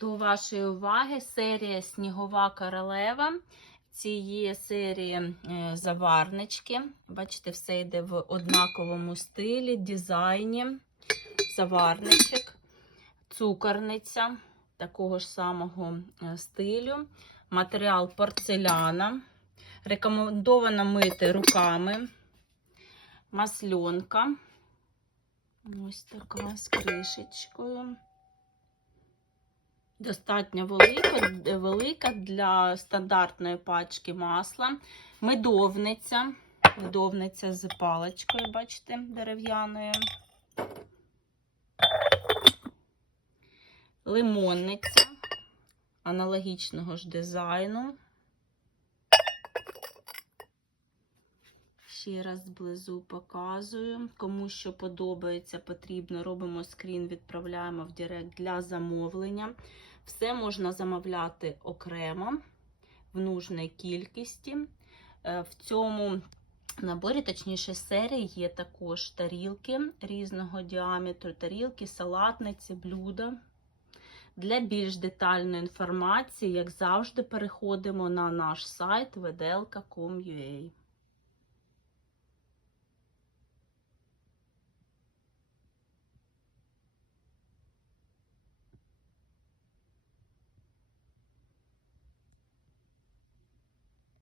До вашої уваги серія Снігова королева. Цієї серії е, заварнички. Бачите, все йде в однаковому стилі, дизайні. Заварничок, цукорниця такого ж самого е, стилю. Матеріал порцеляна. Рекомендовано мити руками. Масльонка. Ось така з кришечкою. Достатньо велика, велика для стандартної пачки масла. Медовниця. Медовниця з паличкою, бачите, дерев'яною. Лимонниця аналогічного ж дизайну. Ще раз зблизу показую. Кому що подобається, потрібно, робимо скрін, відправляємо в Директ для замовлення. Все можна замовляти окремо, в нужній кількості. Е, В цьому наборі, точніше, серії, є також тарілки різного діаметру, тарілки, салатниці, блюда. Для більш детальної інформації, як завжди, переходимо на наш сайт vdlka.com.ua.